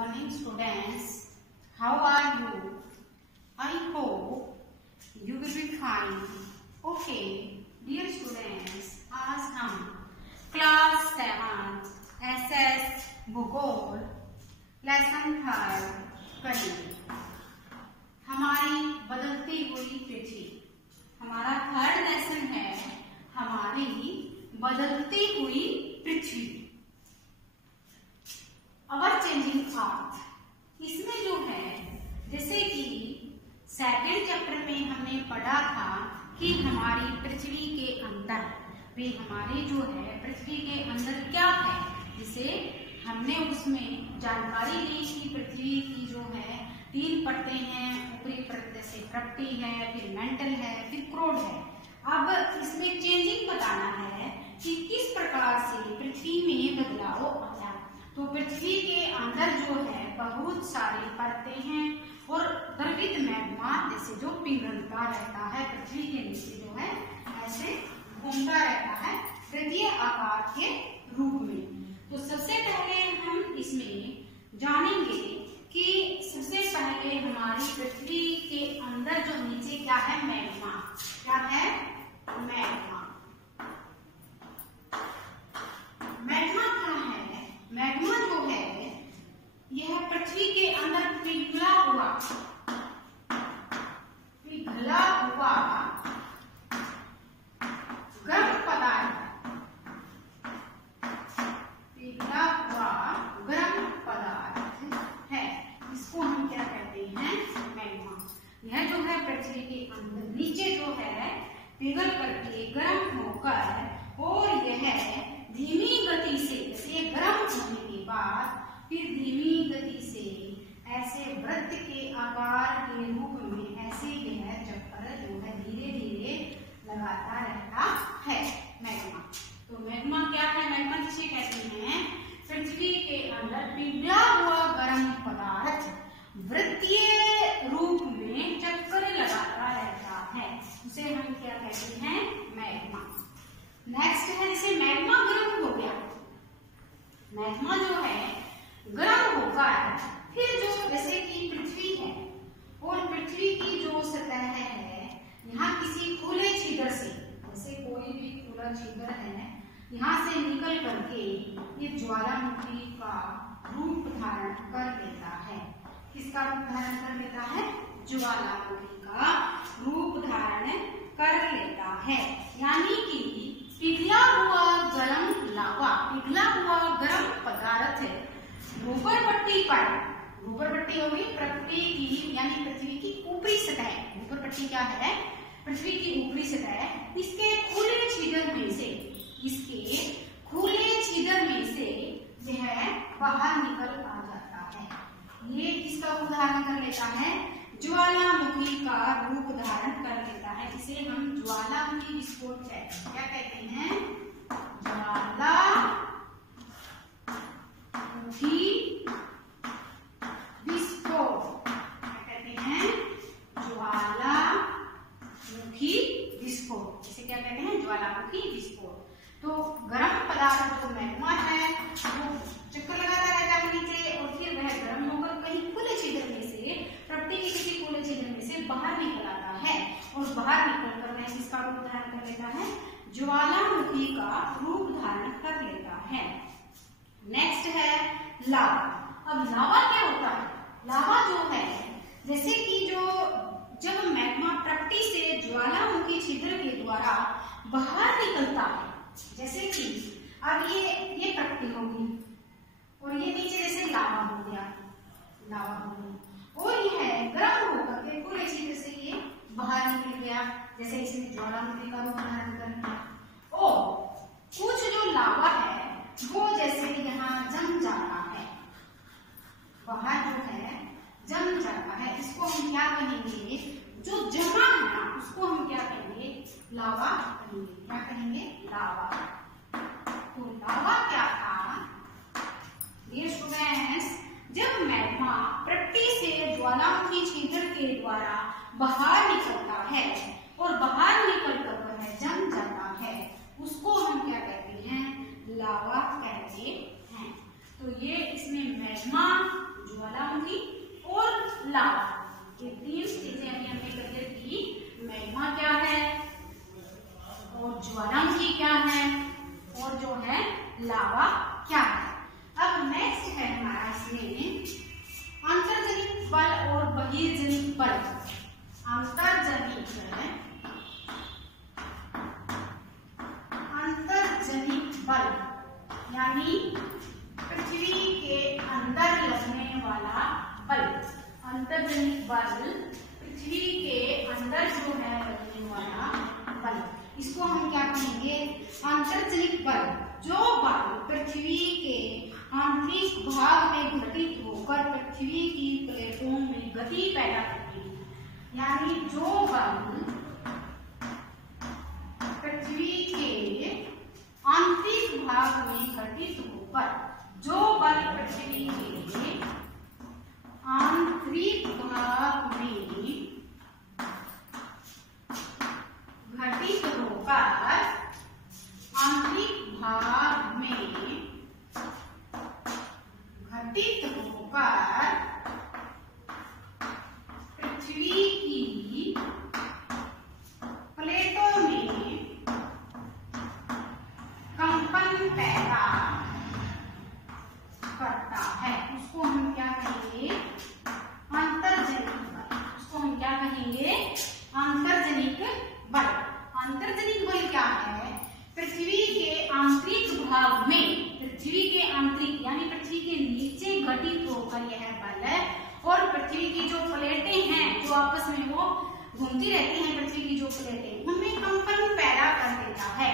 morning students. How are you? I hope you will be fine. Okay, dear students, आज हम class 7 SS भूगोल lesson 3 करेंगे। हमारी बदलती हुई पृथ्वी, हमारा 3rd लेसन है हमारी बदलती हुई पृथ्वी, अवर चेंजिंग अर्थ। इसमें जो है जैसे कि 2nd चैप्टर में हमने पढ़ा था कि हमारी पृथ्वी के अंदर वे हमारे जो है पृथ्वी के अंदर क्या है, जिसे हमने उसमें जानकारी ली कि पृथ्वी की जो है 3 परतें हैं। ऊपरी परत जैसे प्रपटी है, फिर मेंटल है, फिर क्रोड है। अब इसमें चेंजिंग बताना है कि किस प्रकार से पृथ्वी में बदलाव आया। तो पृथ्वी के अंदर जो है बहुत सारी परतें हैं और द्रवित मैग्मा जैसे जो पिघलता रहता है पृथ्वी के नीचे जो है ऐसे घूमता रहता है वृत्तीय आकार के रूप में। तो सबसे पहले हम इसमें जानेंगे कि सबसे पहले हमारी पृथ्वी के अंदर जो नीचे क्या है, मैग्मा। क्या है? मैग्मा। मैग्मा क्या है? मैग्मा जो है यह पृथ्वी के अंदर पिघला हुआ गर्म पदार्थ, पिघला हुआ गर्म पदार्थ है। इसको हम क्या कहते हैं? मैग्मा। यह जो है पृथ्वी के अंदर नीचे जो है पिघल करके गर्म होकर और यह धीमी गति से, जैसे गर्म होने के बाद फिर धीमी गति से ऐसे वृत्त के आकार के रूप में ऐसे यह चक्कर जो है धीरे धीरे लगाता रहता है मैग्मा। तो मैग्मा क्या है? मैग्मा जिसे कहते हैं पृथ्वी के अंदर पिघला हुआ गर्म पदार्थ वृत्तीय रूप में चक्कर लगाता रहता है, उसे हम क्या कहते हैं? मैग्मा। नेक्स्ट है जैसे मैग्मा गर्म हो गया। मैग्मा जो है गर्म होकर फिर जो जैसे कि पृथ्वी है और पृथ्वी की जो सतह है यहाँ किसी खुले छिद्र से, जैसे कोई भी खुला छिद्र है, यहाँ से निकल करके ये ज्वालामुखी का रूप धारण कर लेता है। किसका रूप धारण कर लेता है? ज्वालामुखी का रूप धारण कर लेता है। यानी कि पिघला हुआ गर्म लावा, पिघला हुआ गर्म पदार्थ भूपर पट्टी पर, भूपर पट्टी होगी पृथ्वी की यानी पृथ्वी की ऊपरी सतह। भूपर पट्टी क्या है? पृथ्वी की ऊपरी सतह। इसके खुले छिद्र में से, इसके खुले छिद्र में से यह बाहर निकल आ जाता है। ये किसका रूप धारण कर लेता है? ज्वालामुखी का रूप धारण कर लेता है। इसे हम ज्वालामुखी विस्फोट कहते हैं। क्या कहते हैं? ज्वालामुखी विस्फोट। क्या कहते हैं? ज्वालामुखी विस्फोट। इसे क्या कहते हैं? ज्वालामुखी विस्फोट। तो गर्म पदार्थ जो मैग्मा है वो चक्कर लगाता रहता है नीचे और फिर वह गर्म होकर कहीं खुले छिद्र में से, पृथ्वी के किसी खुले छिद्र में से बाहर निकल आता है और बाहर निकलकर वह किसका रूप धारण कर लेता है? ज्वालामुखी का रूप धारण कर लेता है। नेक्स्ट है लावा। अब लावा क्या होता है? लावा जो है जैसे कि जो जब मैग्मा प्रपटी से ज्वालामुखी छिद्र के द्वारा बाहर निकलता है, जैसे कि अब ये प्रपटी होगी और ये नीचे जैसे लावा हो गया, लावा हो गया और यह गर्म होकर के पूरे छिद्र से ये बाहर निकल गया, जैसे इसने ज्वालामुखी का रूप धारण कर लिया। और कुछ जो लावा है वो जैसे यहाँ जम जाता है, बाहर जो है जम जाता है। इसको हम क्या कहेंगे? जो जमा है ना उसको हम क्या कहेंगे? लावा कहेंगे। क्या कहेंगे? लावा। तो लावा क्या था? डियर स्टूडेंट्स, जब मैग्मा पृथ्वी से ज्वालामुखी छिद्र के द्वारा बाहर निकलता है और बाहर निकलकर वह जम जाता है, उसको हम क्या कहते हैं? लावा कहते हैं। तो ये इसमें मैग्मा, है लावा क्या है। अब नेक्स्ट है हमारा इसमें अंतर्जनित बल और बहिर्जनित बल। अंतर्जनित बल यानी पृथ्वी के अंदर लगने वाला बल। अंतर्जनित बल पृथ्वी के अंदर जो है लगने वाला बल, इसको हम क्या कहेंगे? अंतर्जनित बल। जो बल पृथ्वी के आंतरिक भाग में घटित होकर पृथ्वी की प्लेटों में गति पैदा करती है, यानी जो बल पृथ्वी के आंतरिक भाग में घटित होकर, जो बल पृथ्वी के आंतरिक भाग में घटित होकर, आंतरिक भाग में घटित होकर पृथ्वी की प्लेटों में कंपन पैदा करता है, उसको हम क्या कहेंगे? अंतर्जनित बल। उसको हम क्या कहेंगे? अंतर्जनित बल। अंतर्जनित बल क्या है? पृथ्वी के आंतरिक भाग में, पृथ्वी के आंतरिक यानी पृथ्वी के नीचे घटित होकर यह बल है, और पृथ्वी की जो प्लेटें हैं, जो आपस में वो घूमती रहती हैं, पृथ्वी की जो प्लेटें, उनमें कंपन पैदा कर देता है,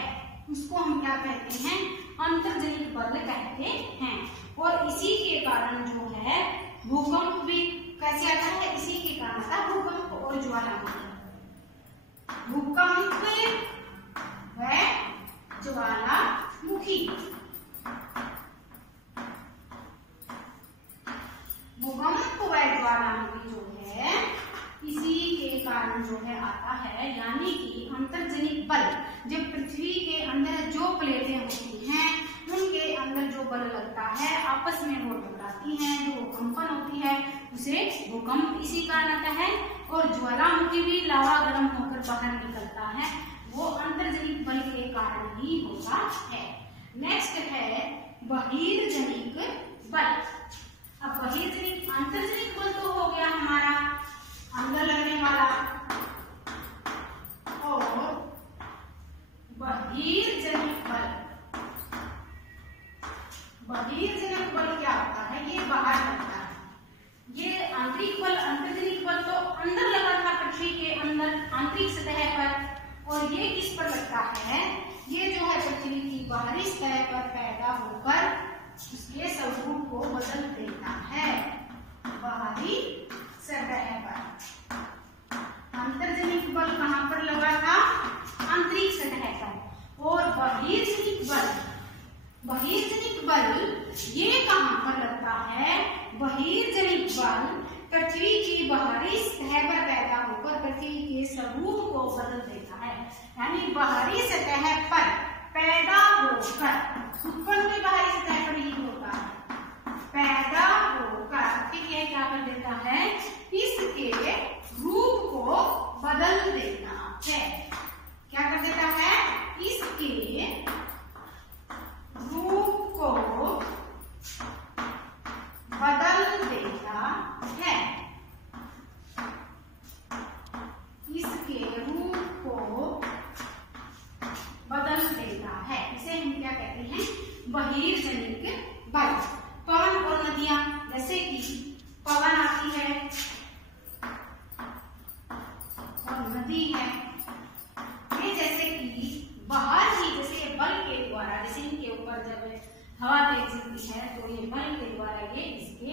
उसको हम क्या कहते हैं? अंतर्जनित बल कहते हैं। और इसी के कारण जो है भूकंप भी कैसे आता है? इसी के कारण आता है भूकंप और ज्वालामुखी। भूकंप व ज्वालामुखी। भूकंप व ज्वालामुखी जो है इसी के कारण जो है आता है, यानी कि अंतर्जनित बल। जब पृथ्वी के अंदर जो प्लेटें होती हैं उनके अंदर जो बल लगता है, आपस में वो टकराती हैं, जो कंपन होती है उसे भूकंप इसी कारण आता है। और ज्वालामुखी भी लावा गर्म होकर बाहर निकलता है, वो अंतर्जनित बल के कारण ही होता है। नेक्स्ट है बहिर्जनित बल। अब बहिर्जनित, अंतर्जनित बल तो हो गया हमारा अंदर लगने वाला, और बहिर्जनित बल, बहिर्जनित बल क्या होता है? ये बाहर लगता है। ये आंतरिक बल, अंतर्जनित बल तो अंदर लगा था पृथ्वी के अंदर आंतरिक सतह पर, और ये किस पर लगता है? ये जो है पृथ्वी की बाहरी सतह पर पैदा होकर उसके स्वरूप को बदल देता है, बाहरी सतह पर। अंतर्जनित बल कहाँ पर लगा था? आंतरिक सतह पर। और बहिर्जनित बल, बहिर्जनित बल ये कहाँ पर लगता है? बहिर्जनित बल पृथ्वी की बाहरी सतह पर पैदा होकर पृथ्वी के स्वरूप को बदल देता है, यानी बाहरी सतह पर पैदा होकर, उत्पन्न भी बाहरी सतह पर ही होता है, पैदा होकर ठीक है क्या कर देता है? इसके रूप को बदल देता है। क्या कर देता है? इसके रूप को बदल देता है, इसके रूप को बदल देता है। इसे हम क्या कहते हैं? बहिर्जनित बल। पवन और नदियां, जैसे कि पवन आती है और नदी है, ये जैसे कि बाहर ही, जैसे बल के द्वारा, जैसे इनके ऊपर जब हवा तेज चलती है तो ये बल के द्वारा ये इसके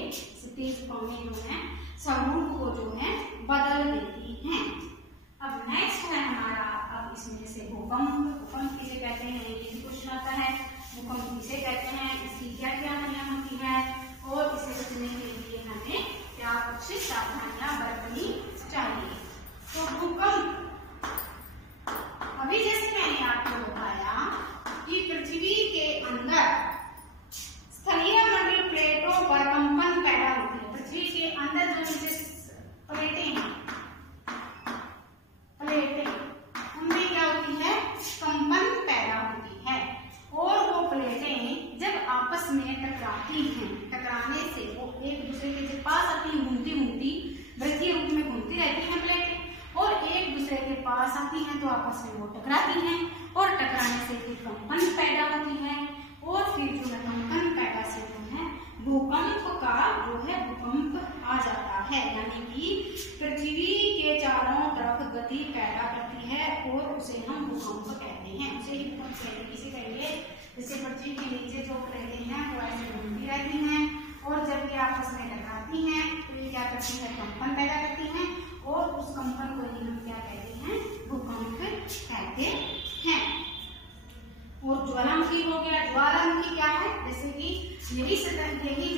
तेज पवनें जो है स्वरूप को जो है बदल देती हैं। अब नेक्स्ट है हमारा, अब इसमें से भूकंप। भूकंप किसे कहते हैं? ये भी क्वेश्चन आता है। भूकंप किसे कहते हैं? इसकी क्या क्या हानियां होती है, और इसे बचने के लिए हमें क्या कुछ सावधानियां बरतनी चाहिए। तो भूकंप, अभी जैसे मैंने आपको बताया कि पृथ्वी के अंदर स्थलीय मंडल प्लेटों पर कंपन पैदा होती है। पृथ्वी के अंदर जो नीचे प्लेटें हैं, प्लेटें, उनमें क्या होती है? कंपन पैदा होती है, और वो प्लेट टकराती हैं, टकराने से वो एक दूसरे के पास आती हैं, घूमती घूमती वृत्तीय रूप में घूमती रहती हैं प्लेटें और एक दूसरे के पास आती हैं तो आपस में वो टकराती हैं और टकराने से फिर कंपन पैदा होती है और फिर जो है कंपन पैदा से जो है भूकंप का जो है भूकंप आ जाता है, यानी कि पृथ्वी के चारों तरफ गति पैदा करती है और उसे हम भूकंप कहते हैं। उसे ही भूकंप कहते हैं। किसे कहेंगे? जैसे पृथ्वी के नीचे जो प्लेटें हैं वो ऐसे घूमती रहती हैं और जब ये आपस में टकराती हैं तो ये क्या करती है? कंपन पैदा करती हैं और उस कंपन को ही हम क्या कहते हैं? भूकंप कहते हैं। और ज्वालामुखी हो गया। ज्वालामुखी क्या है? जैसे कि यही जो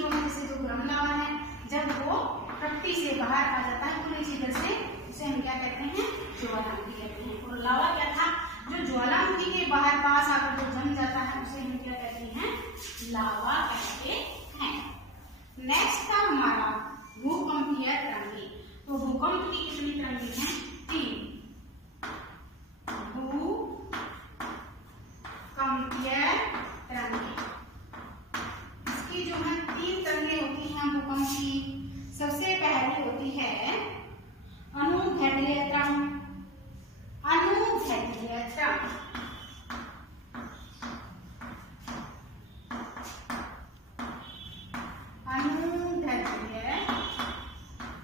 है, जैसे जो गर्म लावा है, जब वो प्रकृति से बाहर आ जाता है खुले छिद्र से, उसे हम क्या कहते हैं? ज्वालामुखी कहते हैं। और लावा क्या था? जो ज्वालामुखी के बाहर पास आकर जो जम जाता है उसे हम क्या कहते हैं? लावा कहते हैं। नेक्स्ट था हमारा भूकंपीय तरंगे। तो भूकंप की कितनी तरंगे हैं? 3। भूकंपीय तरंगे, इसकी जो है 3 तरंगे होती हैं भूकंप की। सबसे पहली होती है अनुदैर्ध्य तरंग। अनुदैर्ध्य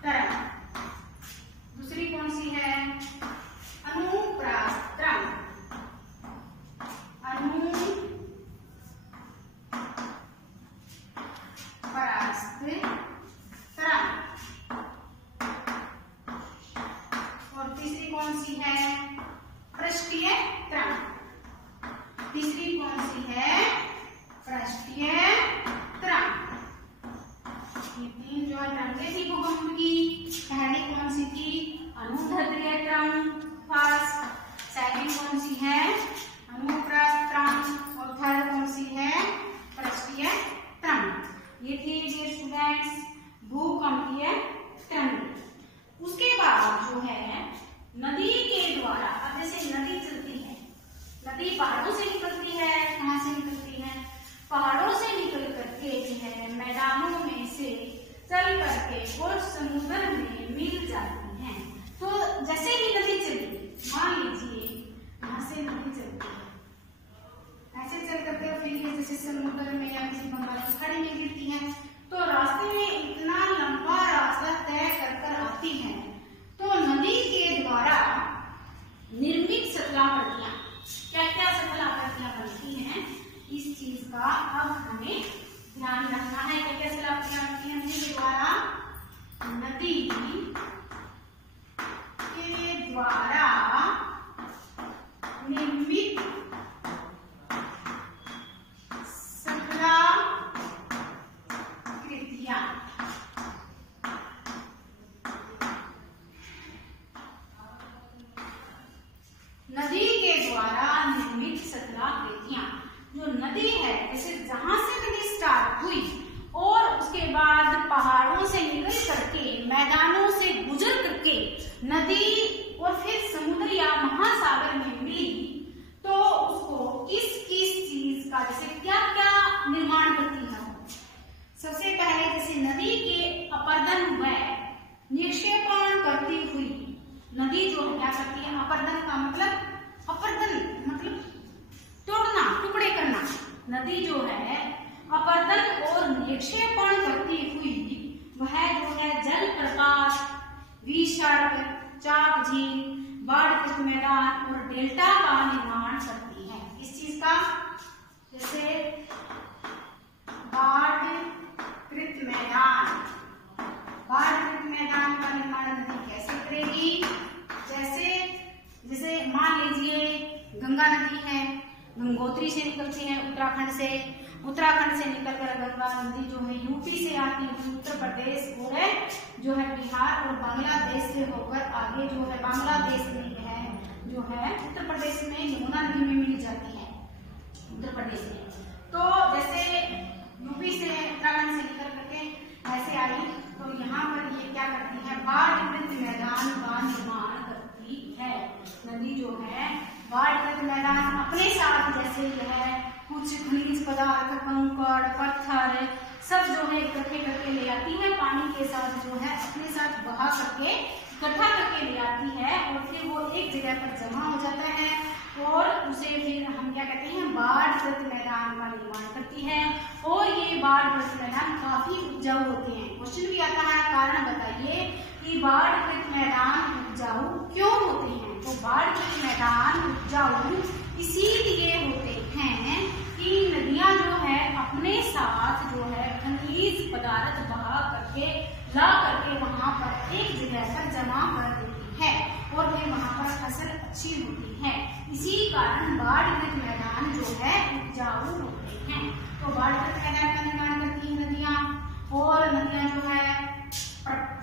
तरंग दूसरी कौन सी है? अनुप्रास तरंग। और तीसरी कौन सी है? पृष्ठीय तरंग। तीसरी कौन सी है? पृष्ठीय तरंग। ये 3 जो है तरंगे थी भूकंप की। पहली कौन सी थी? अनुदैर्ध्य तरंग फर्स्ट। सेकंड कौन सी है? अनुप्रास तरंग। और थर्ड कौन सी है? पृष्ठीय तरंग। ये थी डियर स्टूडेंट्स भूकंपीय तरंगे। उसके बाद जो है नदी के द्वारा, अब जैसे नदी चलती है, नदी पहाड़ों से निकलती है। कहाँ से निकलती है? पहाड़ों से निकल करके जो है मैदानों में से चल करके और समुद्र में मिल जाती है। तो जैसे ही नदी चली, मान लीजिए यहाँ से नदी चलती है, ऐसे चल करके फिर जैसे समुद्र में या किसी बंगाल की खाड़ी में गिरती है, तो रास्ते में इतना लंबा रास्ता तय कर आती है। तो नदी के द्वारा निर्मित सतलाकृतियां, क्या क्या सतलाकृतियां बनती हैं, इस चीज का अब हमें ध्यान रखना है। क्या क्या सतलाकृतियां बनती हैं नदी के द्वारा? नदी के द्वारा निर्मित सतलाकृतियां। नदी के द्वारा निर्मित सतलाकृतियां, जो नदी है, जैसे जहां से नदी स्टार्ट हुई और उसके बाद पहाड़ों से निकल करके मैदानों से गुजर करके नदी और फिर समुद्र या महासागर में मिली, तो उसको किस किस चीज का, जैसे क्या क्या निर्माण करती है? सबसे पहले जैसे नदी के अपर्दन व निक्षेपण करती हुई, नदी जो क्या करती है? अपर्दन का मतलब, अपर्दन मतलब तोड़ना, टुकड़े करना। नदी जो है अपर्दन और निक्षेपण करती हुई वह जो है जल प्रपात, विसर्ग, चाक झील, बाढ़कृत मैदान और डेल्टा का निर्माण करती है। इस चीज का? जैसे बाढ़कृत मैदान, बाढ़कृत मैदान का निर्माण नदी कैसे करेगी? जैसे मान लीजिए गंगा नदी है, गंगोत्री से निकलती है उत्तराखंड से निकलकर गंगा नदी जो है यूपी से आती है उत्तर प्रदेश और जो है बिहार और बांग्लादेश से होकर आगे जो है बांग्लादेश में है, जो है उत्तर प्रदेश में यमुना नदी में मिल जाती है उत्तर प्रदेश में। तो जैसे यूपी से उत्तराखंड से निकल करके ऐसे आई, तो यहाँ पर ये क्या करती है? बाढ़कृत मैदान का निर्माण करती है। नदी जो है बाढ़कृत मैदान अपने साथ, जैसे यह कुछ खनिज पदार्थ, कंकड़, पत्थर सब जो है इकट्ठे करके ले आती है, पानी के साथ जो है अपने साथ बहा करके इकट्ठा करके ले आती है और फिर वो एक जगह पर जमा हो जाता है और उसे फिर हम क्या कहते हैं बाढ़ग्रस्त मैदान का निर्माण करती है। और ये बाढ़ग्रस्त मैदान काफी उपजाऊ होते हैं। क्वेश्चन भी आता है कारण बताइए कि बाढ़ग्रस्त मैदान उपजाऊ क्यों होते हैं। तो बाढ़ग्रस्त मैदान उपजाऊ इसीलिए होते हैं कि नदियां जो है अपने साथ जो है खनिज पदार्थ बहा करके ला करके वहां पर एक जगह पर जमा कर देती है और फिर वहां पर फसल अच्छी होती है। इसी कारण बाढ़ग्रस्त मैदान जो है उपजाऊ होते हैं। तो बाढ़ग्रस्त मैदान का निर्माण करती है नदियां, और नदियां जो है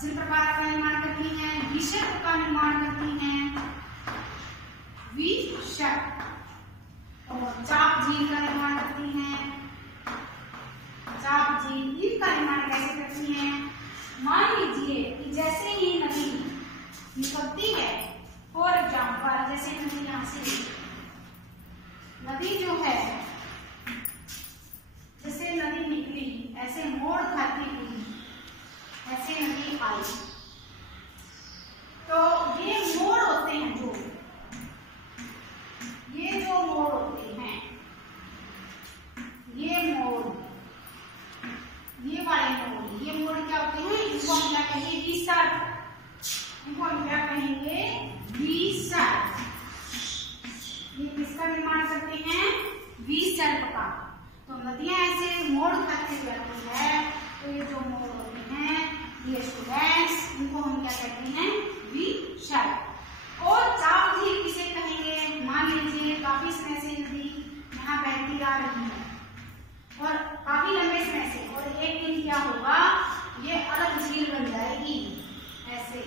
जिन प्रकार का निर्माण करती हैं, विषर्प का निर्माण करती हैं, विषर्प, और चाप झील का निर्माण करती हैं। चाप झील इनका निर्माण कैसे करती हैं? मान लीजिए कि जैसे ही नदी निकलती है, फॉर एग्जाम्पल जैसे नदी यहाँ से नदी जो है जैसे नदी निकली ऐसे मोड़ खाती हुई ऐसे नदी आई, तो ये मोड़ होते हैं ये जो मोड़ होते हैं ये वाले मोड़, ये मोड़ क्या होते हैं? इनको हम क्या कहेंगे? विसर्प। इनको हम क्या कहेंगे? विसर्प। ये किसका निर्माण करते हैं? विसर्प का। तो नदियां ऐसे मोड़ खाती जाती है, तो ये जो मोड़ होते हैं ये स्टूडेंट्स इनको हम क्या कहते हैं? विसर्प। और चाप झील किसे कहेंगे? मान लीजिए काफी समय से नदी यहाँ बहती आ रही है और काफी लंबे समय से, और एक दिन क्या होगा ये अलग झील बन जाएगी ऐसे,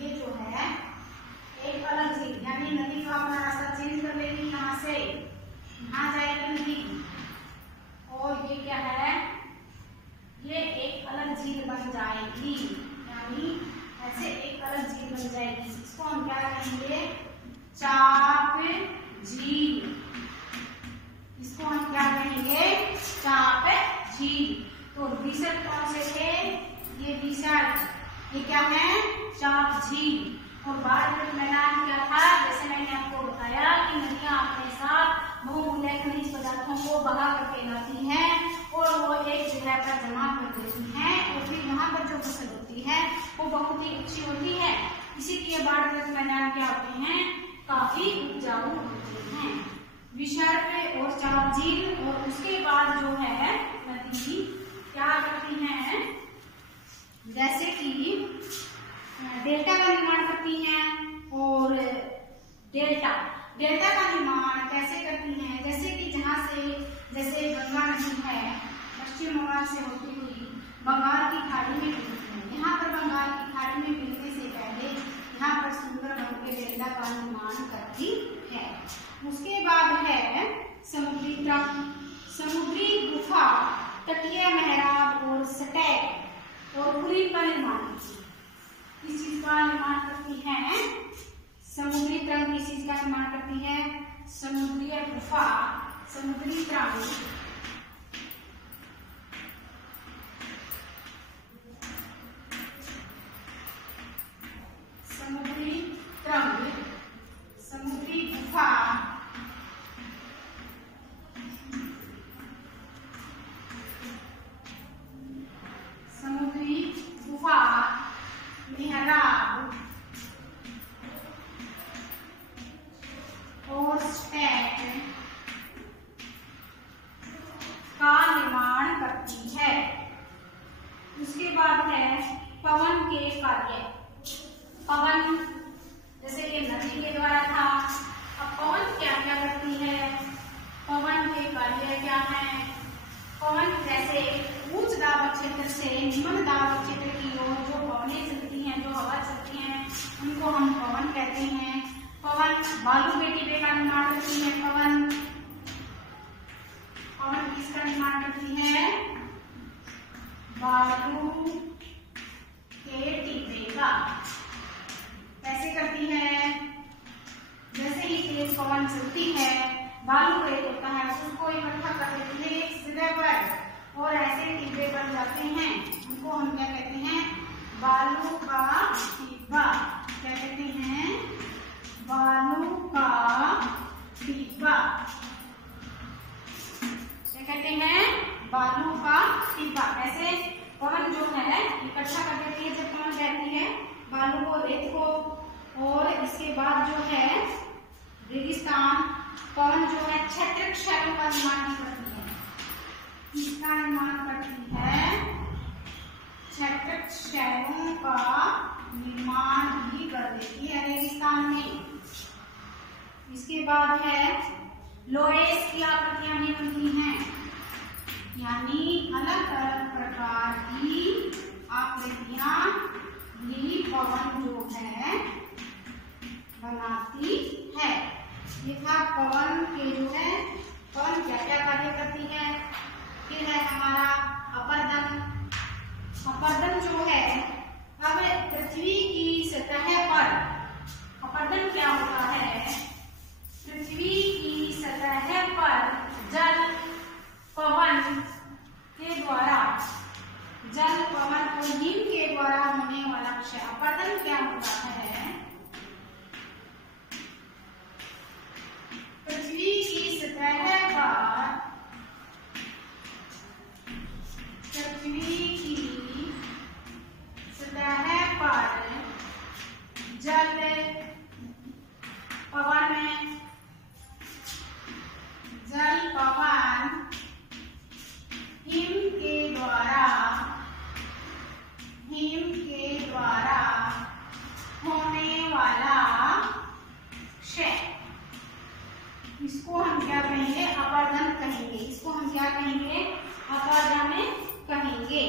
ये जो है एक अलग झील, यानी नदी का अपना रास्ता चेंज कर लेगी, यहाँ से यहाँ जाएगी नदी, और ये क्या है ये एक अलग झील बन जाएगी, यानी ऐसे एक अलग झील बन जाएगी। इसको हम क्या कहेंगे? चाप झील। इसको हम क्या कहेंगे? चाप झील। तो विसर्प कौन से थे? ये विसर्प, ये क्या है? चाप झील। और बाढ़ग्रस्त मैदान क्या था? जैसे मैंने आपको बताया कि नदियां अपने साथ बहुमूल्य खनिज पदार्थों को बहा करके लाती हैं और वो एक जगह पर जमा कर देती हैं और फिर वहां पर जो फसल होती है वो बहुत ही अच्छी होती है। इसीलिए बाढ़ग्रस्त मैदान क्या होते हैं? काफी उपजाऊ होते हैं। विसर्प और चाप झील, और उसके बाद जो है नदी क्या करती हैं? जैसे कि डेल्टा का निर्माण करती हैं, और डेल्टा का निर्माण कैसे करती हैं? जैसे कि जहाँ से जैसे गंगा नदी है पश्चिम बंगाल से होती हुई बंगाल की खाड़ी में मिलती है, यहाँ पर बंगाल की खाड़ी में मिलने से पहले यहाँ पर सुंदरबन के डेल्टा का निर्माण करती है। उसके बाद है समुद्री क्रम, समुद्री गुफा, तटीय मेहराब और स्टैक और कुलीन का निर्माण करती है। किस चीज का निर्माण करती है? समुद्री क्रम किस चीज का निर्माण करती है? समुद्री गुफा, समुद्री क्रम, समुद्री क्रम, समुद्री गुफा, समुद्री गुफा, मेहराब और स्टैक का निर्माण करती है। उसके बाद है पवन के कार्य। पवन जैसे कि नदी के द्वारा था, अब पवन क्या क्या करती है? पवन के कार्य क्या है? पवन जैसे उच्च दाब क्षेत्र से निम्न दाब क्षेत्र की ओर जो पवनें चलती हैं, जो हवा चलती है, उनको हम पवन कहते हैं। पवन बालू के टिब्बे का निर्माण करती है। पवन किसका निर्माण करती है? बालू के टिब्बे का। कैसे करती है? जैसे ही तेज पवन चलती है, बालू रेत होता है उसको इकट्ठा कर देती है एक जगह पर, कहते हैं? बालू का टिब्बा। ऐसे पवन जो है इकट्ठा कर देती है जब पवन बहती है, बालू को, रेत को, और इसके बाद जो है रेगिस्तान, पवन जो है क्षैतिज शैलों का निर्माण करती है। इसका निर्माण करती है, क्षैतिज शैलों का निर्माण भी कर देती है रेगिस्तान में। इसके बाद है लोएस की आकृतियां भी बनती हैं, यानी अलग अलग प्रकार की आकृतियां भी पवन जो है बनाती है। ये था पवन के जो है, पवन क्या क्या कार्य करती है। फिर है हमारा अपरदन। अपरदन जो है, अब पृथ्वी की सतह पर अपरदन क्या होता है? पृथ्वी की सतह पर जल पवन के द्वारा, जल पवन और हिम के द्वारा होने वाला क्षय अपरदन क्या होता है? पृथ्वी की सतह पर, पृथ्वी की सतह पर जल पवन, जल पवन हिम के द्वारा, हिम के द्वारा होने वाला क्षय, इसको हम क्या कहेंगे? अपरदन कहेंगे। इसको हम क्या कहेंगे? अपरदन कहेंगे।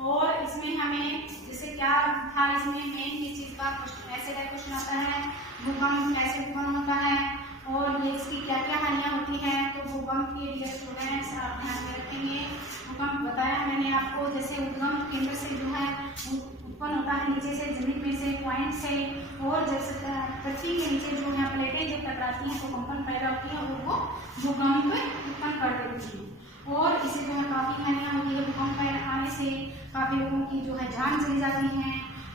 और इसमें हमें जैसे क्या था, इसमें मेन ये चीज का ऐसे का क्वेश्चन आता है, भूकंप कैसे उत्पन्न होता है और ये इसकी क्या क्या हानियां होती हैं। तो भूकंप के लिए स्टूडेंट्स आप ध्यान में रखेंगे। भूकंप बताया मैंने आपको, जैसे उद्गम केंद्र से जो है उत्पन्न होता है, नीचे से, जमीन में से, पॉइंट से, और जब पृथ्वी के नीचे जो है प्लेटें जब टकराती हैं तो कंपन पैदा होती है और वो भूकंप उत्पन्न कर देती है। और इससे जो है काफी हानियां होती है। भूकंप आने से काफी लोगों की जो है जान चली जाती है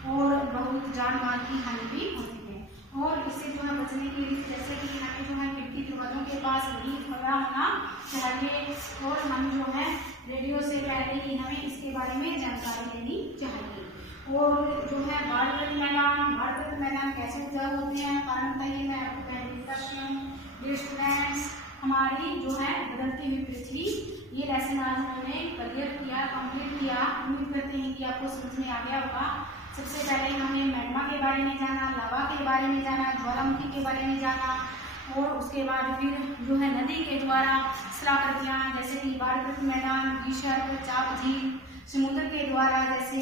और बहुत जान माल की हानि भी होती है। और इससे जो है बचने के लिए जैसे कि हमें जो है खिड़की दरवाजों के पास नहीं खड़ा होना चाहिए, और हम जो है रेडियो से पहले ही हमें इसके बारे में जानकारी लेनी चाहिए। और जो है बाढ़ग्रस्त मैदान, बाढ़ग्रस्त मैदान कैसे उपजाऊ होते हैं, कारण बताइए। मैं आपको पहले बताती हूँ स्टूडेंट्स, हमारी जो है बदलती हुई पृथ्वी, ये लेसन आज हमने क्लियर किया, कंप्लीट किया। उम्मीद करते हैं कि आपको समझ में आ गया होगा। सबसे पहले हमें मैग्मा के बारे में जाना, लावा के बारे में जाना, ज्वालामुखी के बारे में जाना, और उसके बाद फिर जो है नदी के द्वारा शिलाकृतियां, जैसे कि बाढ़ग्रस्त मैदान, ईशर, चाप झील, समुद्र के द्वारा जैसे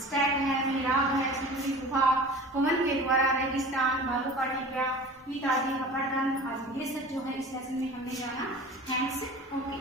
स्टैक है, मेहराब है, छोटी गुफा, पवन के द्वारा रेगिस्तान, बालू का टिब्बा इत्यादि, अपरदन आदि, ये सब जो है इस लेसन में हमने जाना। थैंक्स। ओके।